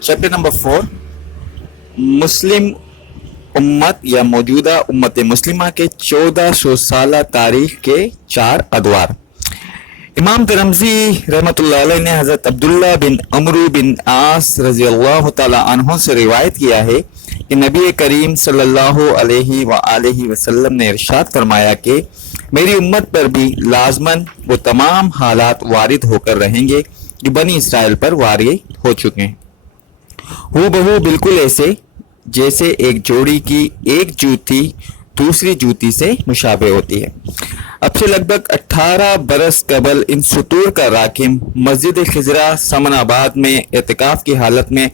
Chapter number 4, मुस्लिम उम्मत या मौजूदा उम्मत मुस्लिमा के 1400 साल तारीख के 4 अदवार। इमाम तिरमिज़ी रहमतुल्लाह अलैह ने हज़रत अब्दुल्लाह बिन अमरू बिन आस रज़ी अल्लाह तआला अन्हु से रिवायत किया है कि नबी करीम सल्लल्लाहु अलैहि वसल्लम ने इरशाद फरमाया कि मेरी उम्मत पर भी लाजमन वो तमाम हालात वारिद होकर रहेंगे जो बनी इसराइल पर वारिद हो चुके हैं, हूबहू बिल्कुल ऐसे जैसे एक जोड़ी की एक जूती दूसरी जूती से मुशाबे होती है। अब से लगभग 18 बरस कबल इन सुतूर का राकिम मस्जिद खिजरा समनाबाद में एतिकाफ की हालत में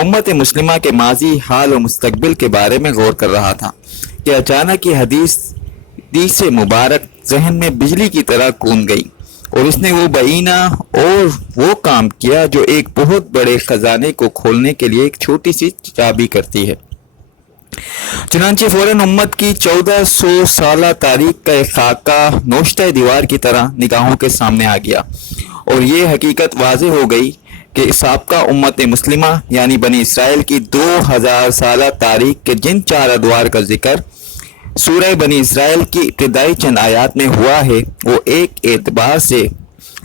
उम्मत मुस्लिमा के माजी हाल और मुस्तकबिल के बारे में गौर कर रहा था कि अचानक ये हदीस मुबारक जहन में बिजली की तरह कूद गई और उसने वो बईना और वो काम किया जो एक बहुत बड़े खजाने को खोलने के लिए एक छोटी सी चाबी करती है। चुनांचे फौरन उम्मत की 1400 साल तारीख का एक खाका नोश्ता दीवार की तरह निगाहों के सामने आ गया और ये हकीकत वाज़े हो गई कि साबका उम्मत मुस्लिमा यानी बनी इसराइल की 2000 साल तारीख के जिन 4 अदवार का जिक्र सूरह बनी इसराइल की इब्तिदाई चंद आयात में हुआ है वो एक एतबार से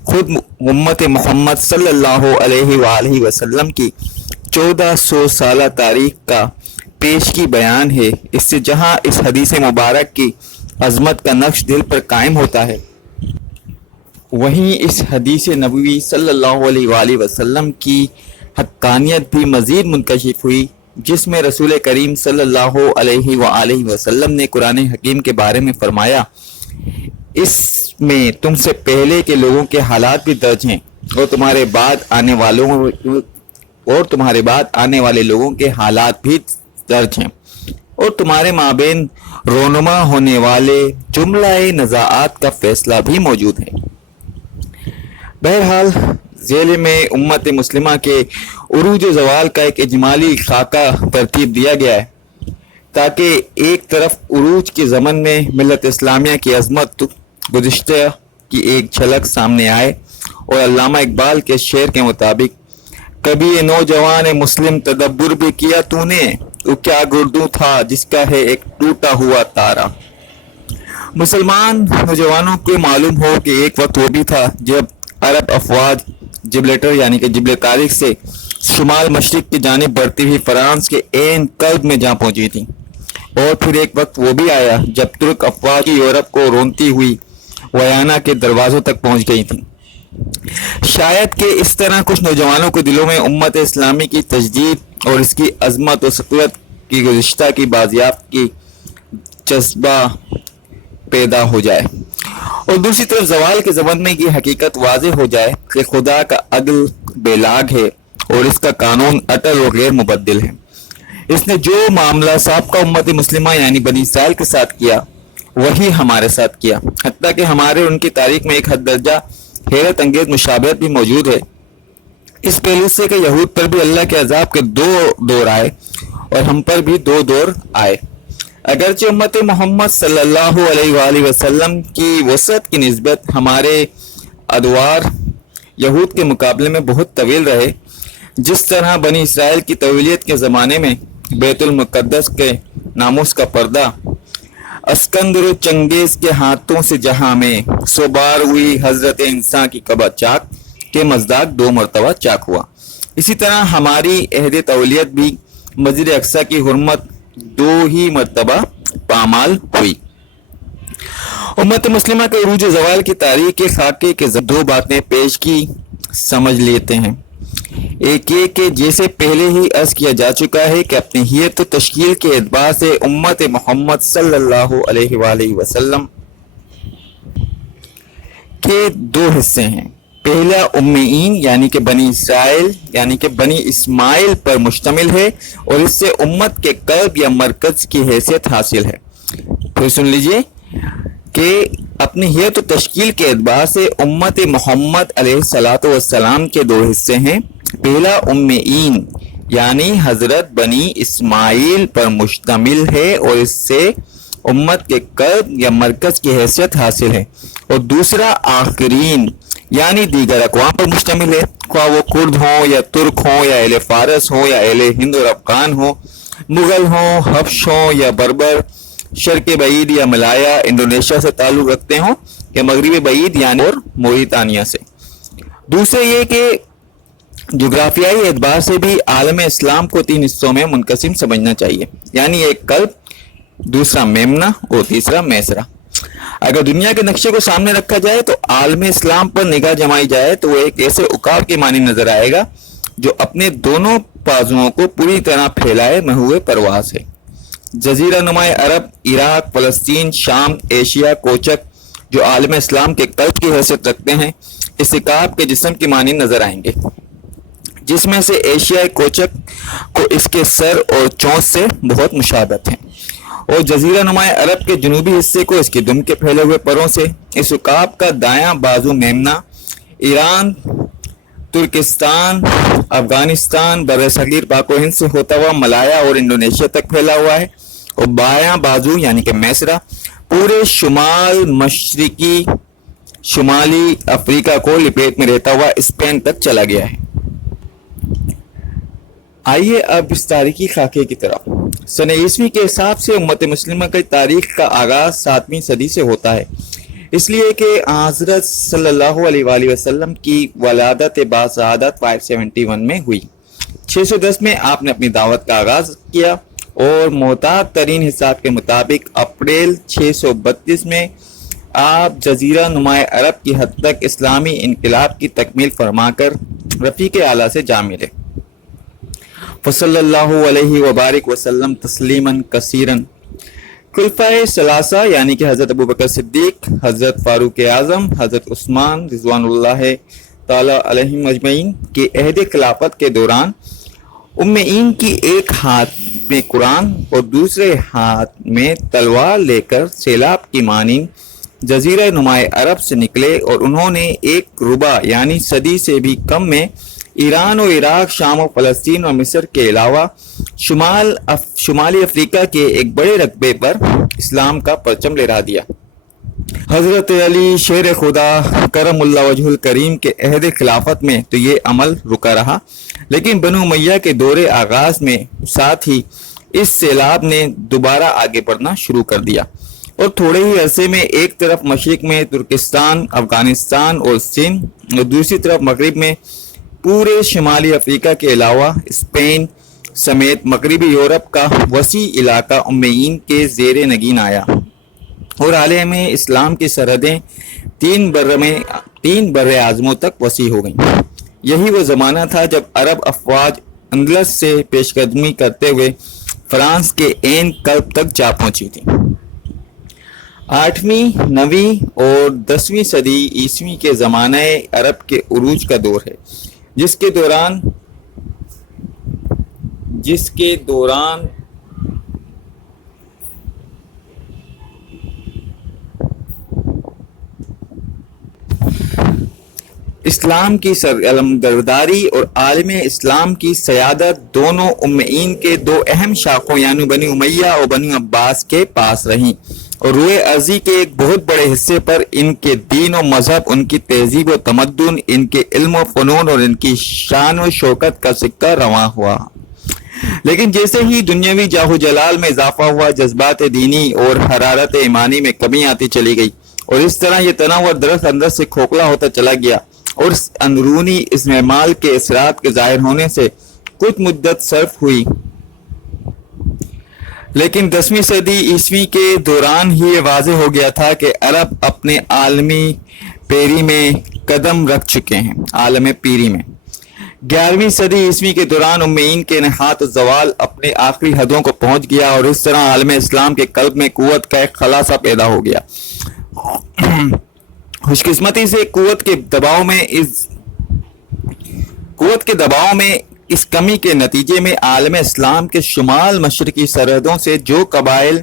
खुद उम्मत मोहम्मद सल्लल्लाहु अलैहि वसल्लम की 1400 साल तारीख का पेश की बयान है। इससे जहां इस हदीस मुबारक की अजमत का नक्श दिल पर कायम होता है, वहीं इस हदीस नबवी सल्लल्लाहु अलैहि वसल्लम की हक्कानियत भी मज़ीद मुनकशिफ हुई, जिसमें रसूल करीम सल्लल्लाहु अलैहि वसल्लम ने कुरान हकीम के बारे में फरमाया, इसमें तुमसे पहले के लोगों के हालात भी दर्ज हैं और तुम्हारे बाद आने वाले लोगों के हालात भी दर्ज हैं और तुम्हारे माबेन रोनुमा होने वाले जुमला-ए नज़ाआत का फैसला भी मौजूद है। बहरहाल ज़ेल में उम्मत मुस्लिमा के उरूज ज़वाल का एक इजमाली खाका तरतीब दिया गया है ताकि एक तरफ उरूज के ज़मन में मिल्लत इस्लामिया की अज़मत गुज़िश्ता की एक झलक सामने आए और अल्लामा इकबाल के शेर के मुताबिक, कभी ये नौजवान मुस्लिम तदब्बुर भी किया तूने, वो क्या गुर्दू था जिसका है एक टूटा हुआ तारा। मुसलमान नौजवानों को मालूम हो कि एक वक्त वो भी था जब अरब अफवाज जिब्रेल्टर यानी कि जिब्रे तारीख से शुमाल मशरिक की जानिब बढ़ती हुई फ्रांस के एन कल्ब में जा पहुंची थी और फिर एक वक्त वो भी आया जब तुर्क अफवाज यूरोप को रोनती हुई वयाना के दरवाज़ों तक पहुंच गई थी। शायद कि इस तरह कुछ नौजवानों के दिलों में उम्मत इस्लामी की तजदीद और इसकी अजमत और सक़ुवत की गुज़िश्ता की बाज़ियाफ़त की जज्बा पैदा हो जाए और दूसरी तरफ ज़वाल के ज़मन में ये हकीकत वाज़े हो जाए कि खुदा का अदल बेलाग है और इसका कानून अटल और गैर मुबद्दिल है। इसने जो मामला साबका उम्मत मुस्लिमा यानी बनी इसराइल के साथ किया वही हमारे साथ किया, हत्ता कि हमारे उनकी तारीख में एक हद दर्जा हैरत अंगेज मुशाबहत भी मौजूद है। इस पहलू से कि यहूद पर भी अल्लाह के अजाब के 2 दौर आए और हम पर भी 2 दौर आए। अगरचे उम्मत मोहम्मद सल्लल्लाहु अलैहि वसल्लम की वसअत की निस्बत हमारे अदवार यहूद के मुकाबले में बहुत तवील रहे, जिस तरह बनी इसराइल की तवीलियत के ज़माने में बैतुल मुक़द्दस के नामूस का पर्दा अस्कंदर चंगेज के हाथों से जहां में 100 बार हुई हजरत इंसान की कबा चाक के मज़दाक 2 मरतबा चाक हुआ। इसी तरह हमारी अहद तौलियत भी मस्जिद अक्सा की हुर्मत 2 ही मरतबा पामाल हुई। उम्मत मुस्लिमा के उरूज ज़वाल की तारीख के खाके के 2 बातें पेश की समझ लेते हैं। एक के जैसे पहले ही अर्ज किया जा चुका है कि अपनी हियत तश्कील के एतबार से उम्मत मोहम्मद सल्लल्लाहु अलैहि वसल्लम के 2 हिस्से हैं। पहला उम्मीन यानी कि बनी इसराइल यानी कि बनी इस्माइल पर मुश्तमिल है और इससे उम्मत के कल्ब या मरकज की हैसियत हासिल है। फिर सुन लीजिए कि अपनी हियत तश्कील के एतबार से उम्मत मोहम्मद अलैहिस्सलातु वस्सलाम के 2 हिस्से हैं। पहला उम्मीन यानी हजरत बनी इस्माइल पर मुश्तमिल है और इससे उम्मत के कल्ब या मरकज की हैसियत हासिल है, और दूसरा आखरीन یعنی دیگر اقوام پر مشتمل ہے، خواہ وہ کرد ہوں یا ترک ہوں یا اہل فارس ہوں یا اہل ہند اور افغان ہوں، مغل ہوں، حبش ہوں یا بربر، شرق بعید یا ملایا، انڈونیشیا سے تعلق رکھتے ہوں یا مغرب بعید یعنی اور موریتانیہ سے۔ دوسرے یہ کہ جغرافیائی اعتبار سے بھی عالم اسلام کو 3 حصوں میں منقسم سمجھنا چاہیے، یعنی ایک قلب، دوسرا میمنا اور تیسرا میسرا۔ اگر دنیا کے نقشے کو سامنے رکھا جائے تو عالم اسلام پر نگاہ جمائی جائے تو وہ ایک ایسے عقاب کے معنی نظر آئے گا جو اپنے دونوں بازوؤں کو پوری طرح پھیلائے محو پرواز ہے۔ جزیرہ نما عرب، عراق، فلسطین، شام، ایشیا، کوچک جو عالم اسلام کے قلب کی حیثیت رکھتے ہیں، اس عقاب کے جسم کے معنی نظر آئیں گے، جس میں سے ایشیائی کوچک کو اس کے سر اور چونچ سے بہت مشابہت ہے، اور جزیرہ نما عرب کے جنوبی حصے کو اس کے دم کے پھیلے ہوئے پروں سے۔ اس عقاب کا دایاں بازو میمنا ایران، ترکستان، افغانستان، برصغیر پاک و ہند سے ہوتا ہوا ملایا اور انڈونیشیا تک پھیلا ہوا ہے، اور بایاں بازو یعنی کہ میسرا پورے شمال مشرقی شمالی افریقہ کو لپیٹ میں رہتا ہوا اسپین تک چلا گیا ہے۔ آئیے اب اس تاریخی خاکے کی طرف۔ سن عیسوی کے حساب سے امت مسلمہ کی تاریخ کا آغاز 7ویں صدی سے ہوتا ہے، اس لیے کہ حضرت صلی اللہ علیہ وآلہ وسلم کی ولادت باسعادت 571 میں ہوئی۔ 610 میں آپ نے اپنی دعوت کا آغاز کیا، اور معتاد ترین حساب کے مطابق اپریل 632 میں آپ جزیرہ نما عرب کی حد تک اسلامی انقلاب کی تکمیل فرما کر رفیق اعلیٰ سے جا ملے۔ فصلی اللہ علیہ وبارک وسلم تسلیما کثیرا۔ خلفائے ثلاثہ یعنی کہ حضرت ابوبکر صدیق، حضرت فاروق اعظم، حضرت عثمان رضوان اللہ تعالی علیہم اجمعین کے عہد خلافت کے دوران امیین کی ایک ہاتھ میں قرآن اور دوسرے ہاتھ میں تلوار لے کر سیلاب کی مانند جزیرہ نما عرب سے نکلے، اور انہوں نے ایک ربع یعنی صدی سے بھی کم میں ایران و عراق، شام و فلسطین اور مصر کے علاوہ شمالی افریقہ کے ایک بڑے رقبے پر اسلام کا پرچم لہرا دیا۔ حضرت علی شیر خدا کرم اللہ وجہ الکریم کے عہد خلافت میں تو یہ عمل رکا رہا، لیکن بنو امیہ کے دور آغاز میں ساتھ ہی اس سیلاب نے دوبارہ آگے بڑھنا شروع کر دیا، اور تھوڑے ہی عرصے میں ایک طرف مشرق میں ترکستان، افغانستان اور سندھ، اور دوسری طرف مغرب میں پورے شمالی افریقہ کے علاوہ اسپین سمیت مغربی یورپ کا وسیع علاقہ امیین کے زیر نگین آیا، اور عالم اسلام کی سرحدیں تین بر اعظموں تک وسیع ہو گئیں۔ یہی وہ زمانہ تھا جب عرب افواج اندلس سے پیش قدمی کرتے ہوئے فرانس کے عین قلب تک جا پہنچی تھی۔ 8ویں، 9ویں اور 10ویں صدی عیسوی کے زمانہ عرب کے عروج کا دور ہے، جس کے دوران اسلام کی سرعلمداری اور عالم اسلام کی سیادت دونوں امیین کے دو اہم شاخوں یعنی بنی امیہ اور بنی عباس کے پاس رہیں، اور روئے ارضی کے ایک بہت بڑے حصے پر ان کے دین و مذہب، ان کی تہذیب و تمدن، ان کے علم و فنون اور ان کی شان و شوکت کا سکہ رواں ہوا۔ لیکن جیسے ہی دنیاوی جاہ و جلال میں اضافہ ہوا، جذبات دینی اور حرارت ایمانی میں کمی آتی چلی گئی، اور اس طرح یہ تنوع درخت اندر سے کھوکھلا ہوتا چلا گیا، اور اندرونی استعمال کے اثرات کے ظاہر ہونے سے کچھ مدت صرف ہوئی، لیکن 10ویں صدی عیسوی کے دوران ہی یہ واضح ہو گیا تھا کہ عرب اپنے عالمی پیری میں قدم رکھ چکے ہیں۔ عالم پیری میں 11ویں صدی عیسوی کے دوران امیین کے نحات زوال اپنے آخری حدوں کو پہنچ گیا، اور اس طرح عالم اسلام کے قلب میں قوت کا ایک خلاصہ پیدا ہو گیا۔ خوش قسمتی سے قوت کے دباؤ میں اس کمی کے نتیجے میں عالم اسلام کے شمال مشرقی سرحدوں سے جو قبائل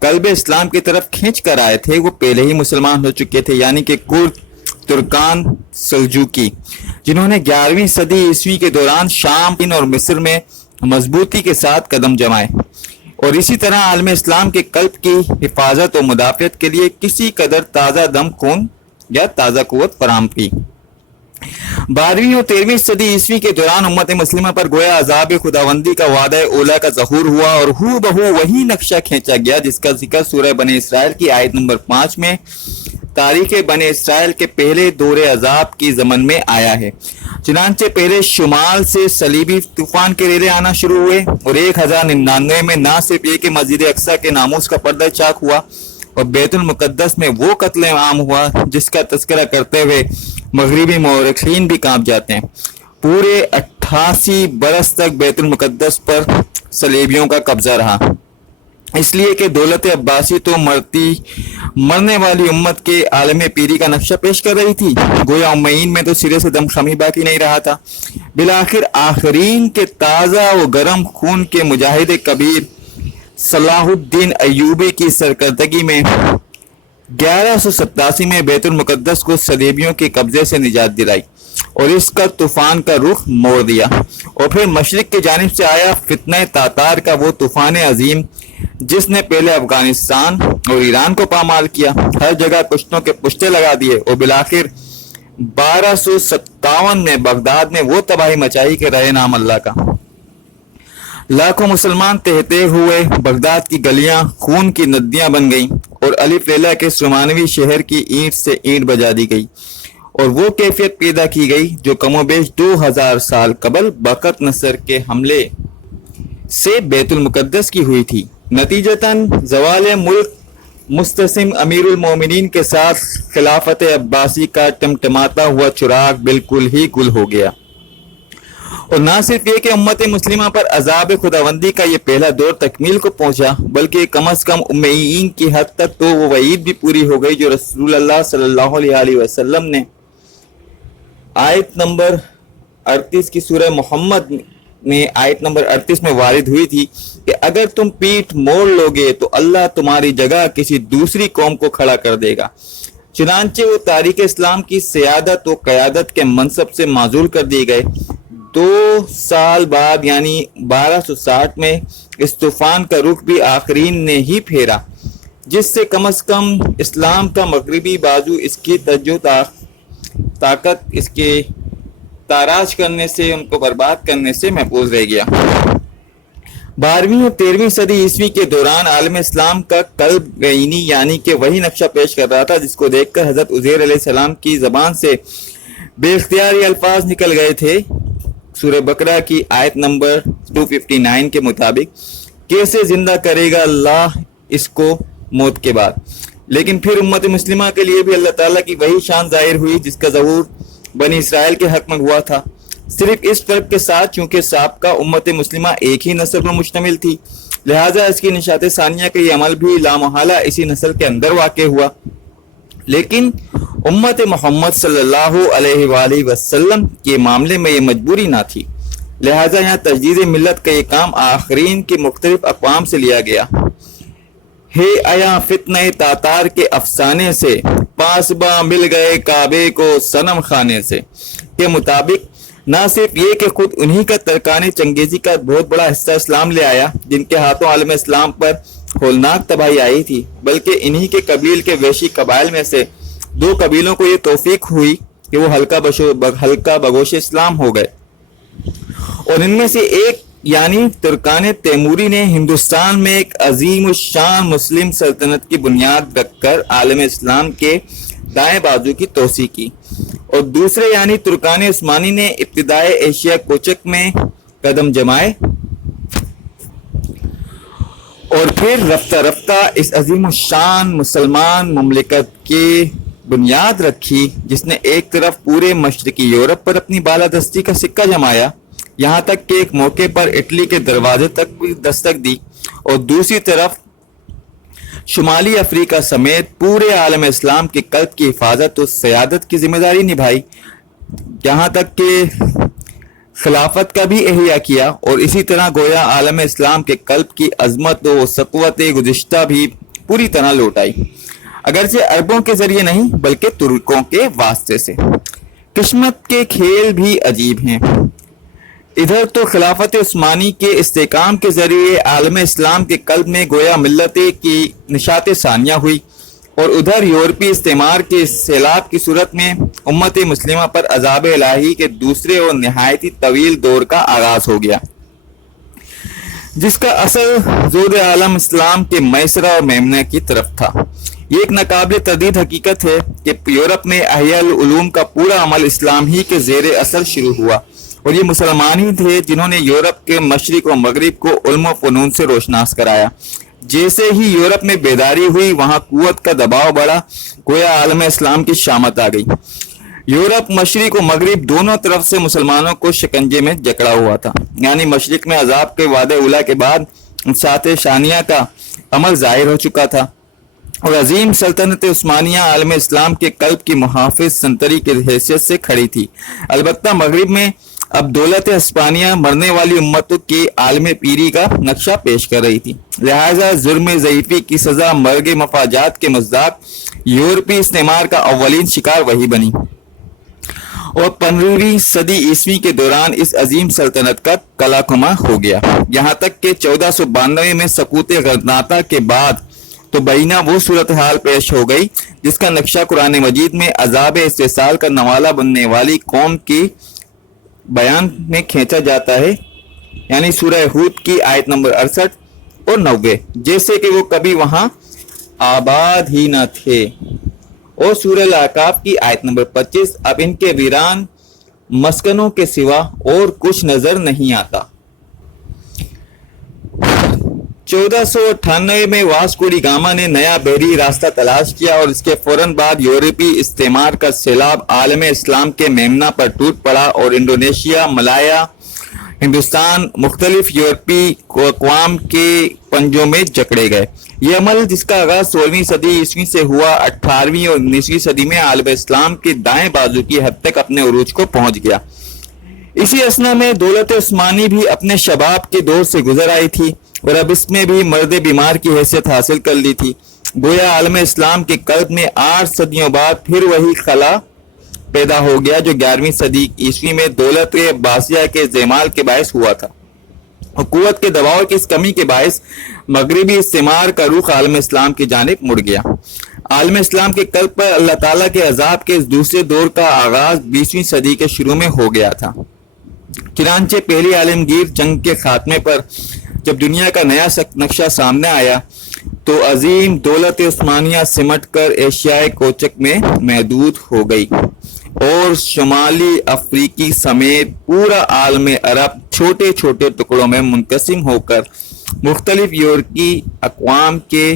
قلب اسلام کی طرف کھینچ کر آئے تھے وہ پہلے ہی مسلمان ہو چکے تھے، یعنی کہ کرد، ترکان، سلجوکی، جنہوں نے 11ویں صدی عیسوی کے دوران شام اور مصر میں مضبوطی کے ساتھ قدم جمائے، اور اسی طرح عالم اسلام کے قلب کی حفاظت و مدافعت کے لیے کسی قدر تازہ دم خون یا تازہ قوت فراہم کی۔ 12वीं और 13वीं सदी ईस्वी के दौरान उम्मत मुस्लिमा पर गोया अजाब खुदावंदी का वादा ओला का ज़हूर हुआ और हू बहू वही नक्शा खींचा गया जिसका जिक्र सूरह बने इसराइल की आयत नंबर 5 में तारीख बने इसराइल के पहले दौरे अजाब की ज़मन में आया है। चुनांचे पहले शुमाल से सलीबी तूफान के रेले आना शुरू हुए और 1099 में ना सिर्फ ये कि मस्जिद अक्सा के नामूस का पर्दा चाक हुआ और बैतुल मुकद्दस में वो कत्ल आम हुआ जिसका तस्करा करते हुए मगरिबी मौरखीन भी कांप जाते हैं। पूरे 88 बरस तक बैतुल मुकद्दस पर सलीबियों का कब्जा रहा, इसलिए कि दौलत अब्बासी तो मरने वाली उम्मत के आलम पीरी का नक्शा पेश कर रही थी। गोया उम्मयीन में तो सिरे से दमखमी बाकी नहीं रहा था। बिलाखिर आखरीन के ताज़ा व गर्म खून के मुजाहिद कबीर सलाहुद्दीन अय्यूबी की सरकर्दगी में 1187 में बैतुल मुकद्दस को सलीबियों के कब्जे से निजात दिलाई और इसका तूफान का रुख मोड़ दिया। और फिर मशरिक की जानिब से आया फितने तातार का वो तूफान अजीम जिसने पहले अफगानिस्तान और ईरान को पामाल किया, हर जगह पुश्तों के पुश्ते लगा दिए और बिलाखिर 1257 में बगदाद में वो तबाही मचाई कि रहे नाम अल्लाह का। लाखों मुसलमान तहते हुए बगदाद की गलियां खून की नदियां बन गईं और अलिफ लैला के सुमानवी शहर की ईंट से ईंट बजा दी गई और वो कैफियत पैदा की गई जो कमोबेश 2000 साल कबल बकत नसर के हमले से बैतुल मुकद्दस की हुई थी। नतीजतन ज़वाल मुल्क मुस्तसिम अमीरुल मोमिनीन के साथ खिलाफत अब्बासी का टमटमाता हुआ चिराग बिल्कुल ही गुल हो गया। और ना सिर्फ ये कि उम्मत मुस्लिमा पर अजाब खुदावंदी का ये पहला दौर तकमील को पहुंचा, बल्कि कम अज कम उम्मयीन की हद तक तो वो वईद भी पूरी हो गई जो रसूलुल्लाह सल्लल्लाहु अलैहि वसल्लम ने आयत नंबर 38 की सूरह मोहम्मद में आयत नंबर 38 में वारिद हुई थी कि अगर तुम पीठ मोड़ लोगे तो अल्लाह तुम्हारी जगह किसी दूसरी कौम को खड़ा कर देगा। चुनांचे वो तारीख इस्लाम की सियादत व क़यादत के मनसब से माजूल कर दिए गए। 2 साल बाद यानी 1260 में इस तूफान का रुख भी आखरीन ने ही फेरा, जिससे कम अज कम इस्लाम का मगरिबी बाजू इसकी तज्जो ताकत इसके ताराज करने से, उनको बर्बाद करने से महफूज रह गया। 12वीं और 13वीं सदी ईस्वी के दौरान आलम इस्लाम का कल्ब गईनी यानी कि वही नक्शा पेश कर रहा था जिसको देखकर हजरत उज़ैर अलैहिस्सलाम की जबान से बेख्तियार ये अल्फाज निकल गए थे सूरह बकरा की आयत नंबर 259 के मुताबिक, कैसे जिंदा करेगा अल्लाह इसको मौत के बाद। लेकिन फिर उम्मत मुस्लिमा के लिए भी अल्लाह ताला की वही शान जाहिर हुई जिसका ज़हूर बनी इसराइल के हक में हुआ था, सिर्फ इस फर्क के साथ चूंकि साबका उम्मत मुस्लिमा एक ही नस्ल पर मुश्तमिल थी, लिहाजा इसकी निशात सानिया का ये अमल भी लामहला इसी नस्ल के अंदर वाक़ हुआ। लेकिन उम्मत मोहम्मद सल्लल्लाहु अलैहि वसल्लम के मामले में ये मजबूरी ना थी, लिहाजा यहाँ तजदीद मिल्लत का ये काम आखरीन की मुख्तलिफ अक़वाम से लिया गया। हे आया फितने तातार के अफसाने से पासबा मिल गए काबे को सनम खाने से के मुताबिक ना सिर्फ ये कि खुद उन्हीं का तरकाने चंगेजी का बहुत बड़ा हिस्सा इस्लाम ले आया जिनके हाथों आलम इस्लाम पर होलनाक तबाही आई थी, बल्कि इन्हीं के कबील के वैशी कबाइल में से 2 कबीलों को ये तौफीक हुई कि वो हल्का बगोश इस्लाम हो गए और इनमें से एक यानी तुर्कान तैमूरी ने हिंदुस्तान में एक अजीम शान मुस्लिम सल्तनत की बुनियाद रखकर आलम इस्लाम के दाएं बाजू की तोसी की और दूसरे यानी तुर्कान उस्मानी ने इब्तिदाए एशिया कोचक में कदम जमाए और फिर रफ्ता रफ्ता इस अजीम शान मुसलमान मुमलिकत की बुनियाद रखी जिसने एक तरफ पूरे मशरकी यूरोप पर अपनी बालादस्ती का सिक्का जमाया, यहाँ तक कि एक मौके पर इटली के दरवाजे तक भी दस्तक दी और दूसरी तरफ शुमाली अफ्रीका समेत पूरे आलम इस्लाम के कल्ब की हिफाजत और सयादत की जिम्मेदारी निभाई, यहाँ तक कि खिलाफत का भी एहिया किया और इसी तरह गोया आलम इस्लाम के कल्ब की अजमत व सक़वत गुज़िश्ता भी पूरी तरह लौट आई, अगरचे अरबों के जरिए नहीं बल्कि तुर्कों के वास्ते से। किस्मत के खेल भी अजीब हैं। इधर तो खिलाफत उस्मानी के इस्तेकाम के जरिए आलम इस्लाम के कल्ब में गोया मिल्लत की निशात सानिया हुई اور ادھر یورپی استعمار کے سیلاب کی صورت میں امت مسلمہ پر عذاب الہی کے دوسرے اور نہایتی طویل دور کا آغاز ہو گیا، جس کا اثر زود عالم اسلام کے میسرہ اور میمنہ کی طرف تھا۔ یہ ایک ناقابل تردید حقیقت ہے کہ یورپ میں احیاء العلوم کا پورا عمل اسلام ہی کے زیر اثر شروع ہوا، اور یہ مسلمان ہی تھے جنہوں نے یورپ کے مشرق و مغرب کو علم و فنون سے روشناس کرایا۔ جیسے ہی یورپ میں بیداری ہوئی، وہاں قوت کا دباؤ بڑھا، گویا عالم اسلام کی شامت آ گئی۔ یورپ مشرق و مغرب دونوں طرف سے مسلمانوں کو شکنجے میں جکڑا ہوا تھا، یعنی مشرق میں عذاب کے وعدہ اولا کے بعد سات شانیہ کا عمل ظاہر ہو چکا تھا، اور عظیم سلطنت عثمانیہ عالم اسلام کے قلب کی محافظ سنتری کی حیثیت سے کھڑی تھی۔ البتہ مغرب میں اب دولت ہسپانیہ مرنے والی امتوں کی عالم پیری کا نقشہ پیش کر رہی تھی، لہذا جرم ضعیفی کی سزا مرگ مفاجات کے مصداق یورپی استعمار کا اولین شکار وہی بنی، اور 15ویں صدی عیسوی کے دوران اس عظیم سلطنت کا کلا کما ہو گیا، یہاں تک کہ 1492 میں سقوط غرناطہ کے بعد تو بینہ وہ صورتحال پیش ہو گئی جس کا نقشہ قرآن مجید میں عذاب استحصال کا نوالا بننے والی قوم کی بیان میں کھینچا جاتا ہے، یعنی سورہ ہود کی آیت نمبر 68 اور 90، جیسے کہ وہ کبھی وہاں آباد ہی نہ تھے، اور سورہ الاعقاف کی آیت نمبر 25، اب ان کے ویران مسکنوں کے سوا اور کچھ نظر نہیں آتا۔ 1498 میں واسکو ڈی گاما نے نیا بحری راستہ تلاش کیا، اور اس کے فوراً بعد یورپی استعمار کا سیلاب عالم اسلام کے میمنہ پر ٹوٹ پڑا، اور انڈونیشیا، ملایا، ہندوستان مختلف یورپی اقوام کے پنجوں میں جکڑے گئے۔ یہ عمل جس کا آغاز 16ویں صدی عیسوی سے ہوا، 18ویں اور 19ویں صدی میں عالم اسلام کے دائیں بازو کی حد تک اپنے عروج کو پہنچ گیا۔ اسی اثنا میں دولت عثمانی بھی اپنے شباب کے دور سے گزر آئی تھی، اور اب اس میں بھی مرد بیمار کی حیثیت حاصل کر لی تھی۔ گویا عالم اسلام کے قلب میں 8 صدیوں بعد پھر وہی خلا پیدا ہو گیا جو 11ویں صدی عیسوی میں دولت عباسیہ کے زوال کے باعث ہوا تھا۔ قوت کے دباؤ کی اس کمی کے باعث مغربی استعمار کا رخ عالم اسلام کی جانب مڑ گیا۔ عالم اسلام کے قلب پر اللہ تعالیٰ کے عذاب کے اس دوسرے دور کا آغاز 20ویں صدی کے شروع میں ہو گیا تھا۔ چنانچہ پہلی عالمگیر جنگ کے خاتمے پر جب دنیا کا نیا نقشہ سامنے آیا تو عظیم دولت عثمانیہ سمٹ کر ایشیائے کوچک میں محدود ہو گئی، اور شمالی افریقی سمیت پورا عالم عرب چھوٹے چھوٹے ٹکڑوں میں منقسم ہو کر مختلف یورپی اقوام کے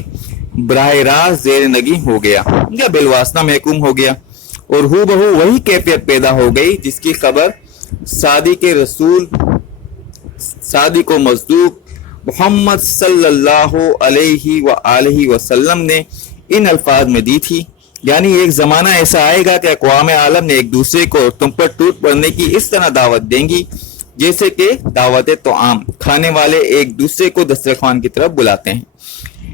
براہ راست زیر نگیں ہو گیا یا بالواسطہ محکوم ہو گیا، اور ہو بہو وہی کیفیت پیدا ہو گئی جس کی خبر صادق رسول صادق و مصدوق محمد صلی اللہ علیہ وآلہ وسلم نے ان الفاظ میں دی تھی، یعنی ایک زمانہ ایسا آئے گا کہ اقوام عالم نے ایک دوسرے کو تم پر ٹوٹ پڑنے کی اس طرح دعوت دیں گی جیسے کہ دعوت طعام کھانے والے ایک دوسرے کو دسترخوان کی طرف بلاتے ہیں۔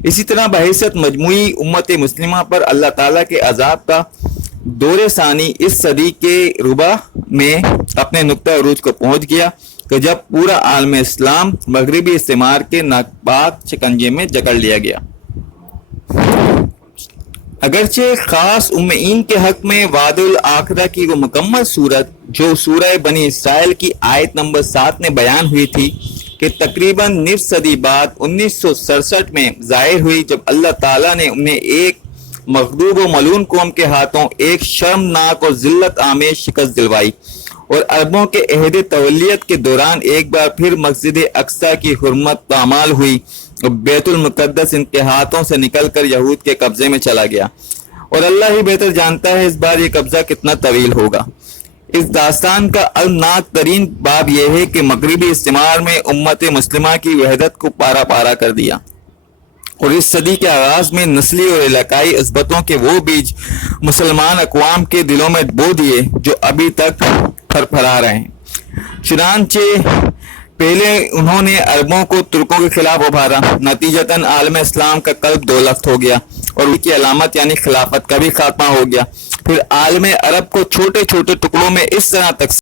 اسی طرح بحیثیت مجموعی امت مسلمہ پر اللہ تعالیٰ کے عذاب کا دور ثانی اس صدی کے ربع میں اپنے نقطہ عروج کو پہنچ گیا کہ جب پورا عالم اسلام مغربی استعمار کے ناپاک شکنجے میں جکڑ لیا گیا۔ اگرچہ خاص امین کے حق میں وعد الآخرہ کی وہ مکمل صورت جو سورہ بنی اسرائیل کی آیت نمبر 7 میں بیان ہوئی تھی کہ تقریباً نصف صدی بعد 1967 میں ظاہر ہوئی، جب اللہ تعالیٰ نے انہیں ایک مغلوب و ملعون قوم کے ہاتھوں ایک شرمناک اور ذلت آمیز شکست دلوائی، اور عربوں کے عہد تولیت کے دوران ایک بار پھر مسجد اقصی کی حرمت پامال ہوئی اور بیت المقدس ان کے ہاتھوں سے نکل کر یہود کے قبضے میں چلا گیا، اور اللہ ہی بہتر جانتا ہے اس بار یہ قبضہ کتنا طویل ہوگا۔ اس داستان کا المناک ترین باب یہ ہے کہ مغربی استعمار میں امت مسلمہ کی وحدت کو پارا پارا کر دیا، اور اس صدی کے آغاز میں نسلی اور علاقائی عصبتوں کے وہ بیج مسلمان اقوام کے دلوں میں بو دیے جو ابھی تک پھرپھرا رہے ہیں۔ چنانچہ پہلے انہوں نے عربوں کو ترکوں کے خلاف ابھارا، نتیجتاً عالم اسلام کا قلب دولت ہو گیا اور ان کی علامت یعنی خلافت کا بھی خاتمہ ہو گیا۔ پھر عالم عرب کو چھوٹے چھوٹے ٹکڑوں میں اس طرح تقسیم